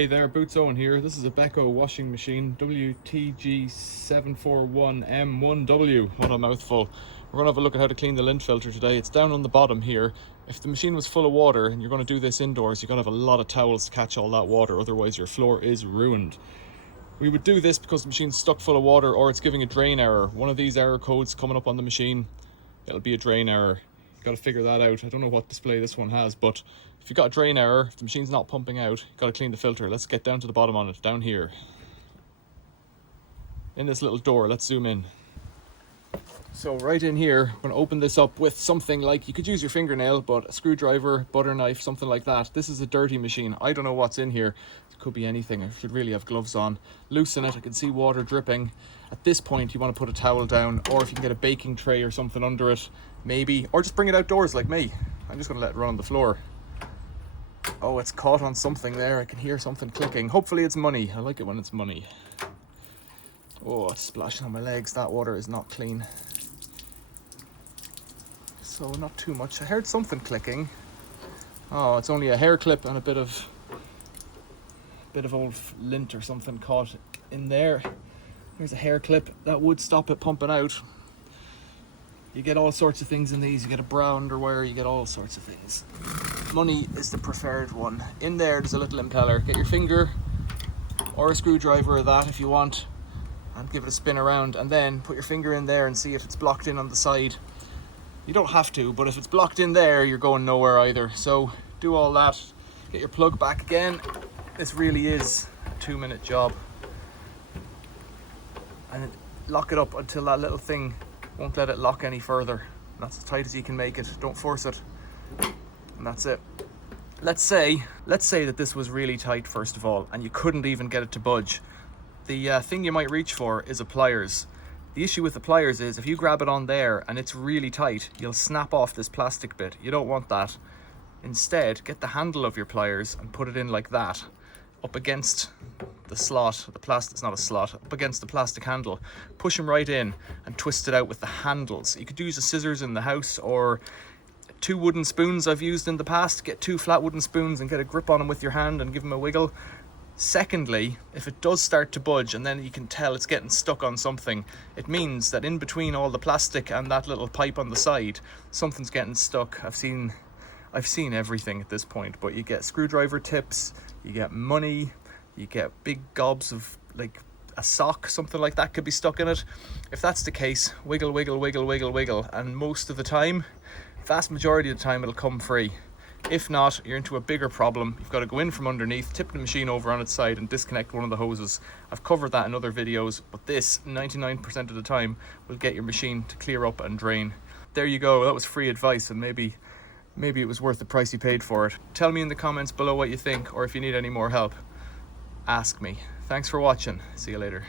Hey there, Boots Owen here. This is a Beko washing machine, WTG741M1W. What a mouthful. We're going to have a look at how to clean the lint filter today. It's down on the bottom here. If the machine was full of water and you're going to do this indoors, you're going to have a lot of towels to catch all that water, otherwise your floor is ruined. We would do this because the machine's stuck full of water or it's giving a drain error. One of these error codes coming up on the machine, it'll be a drain error. You've got to figure that out. I don't know what display this one has, but if you've got a drain error, if the machine's not pumping out, you've got to clean the filter. Let's get down to the bottom on it, down here. In this little door, let's zoom in. So right in here, I'm going to open this up with something like, you could use your fingernail, but a screwdriver, butter knife, something like that. This is a dirty machine. I don't know what's in here. It could be anything. I should really have gloves on. Loosen it. I can see water dripping. At this point, you want to put a towel down, or if you can get a baking tray or something under it, maybe, or just bring it outdoors like me. I'm just going to let it run on the floor. Oh, it's caught on something there. I can hear something clicking. Hopefully it's money. I like it when it's money. Oh, it's splashing on my legs. That water is not clean. So not too much. I heard something clicking. Oh, it's only a hair clip and a bit of old lint or something caught in there. There's a hair clip that would stop it pumping out. You get all sorts of things in these. You get a bra underwear, you get all sorts of things. Money is the preferred one. In there's a little impeller. Get your finger or a screwdriver or that if you want, and give it a spin around, and then put your finger in there and see if it's blocked in on the side. You don't have to, but if it's blocked in there, you're going nowhere either. So do all that, get your plug back again. This really is a 2-minute job. And lock it up until that little thing won't let it lock any further. That's as tight as you can make it. Don't force it. And that's it. Let's say that this was really tight first of all, and you couldn't even get it to budge. The thing you might reach for is a pliers. The issue with the pliers is if you grab it on there and it's really tight, you'll snap off this plastic bit. You don't want that. Instead, get the handle of your pliers and put it in like that, up against the slot, the plastic, it's not a slot, up against the plastic handle. Push them right in and twist it out with the handles. You could use the scissors in the house, or 2 wooden spoons I've used in the past. Get 2 flat wooden spoons and get a grip on them with your hand and give them a wiggle. Secondly, if it does start to budge and then you can tell it's getting stuck on something, it means that in between all the plastic and that little pipe on the side, something's getting stuck. I've seen everything at this point, but you get screwdriver tips, you get money, you get big gobs of like a sock, something like that could be stuck in it. If that's the case, wiggle, wiggle, wiggle, wiggle, wiggle, and most of the time, vast majority of the time, it'll come free. If not, you're into a bigger problem. You've got to go in from underneath, tip the machine over on its side and disconnect one of the hoses. I've covered that in other videos, but this 99% of the time will get your machine to clear up and drain. There you go. That was free advice, and maybe it was worth the price you paid for it. Tell me in the comments below what you think, or if you need any more help, ask me. Thanks for watching. See you later.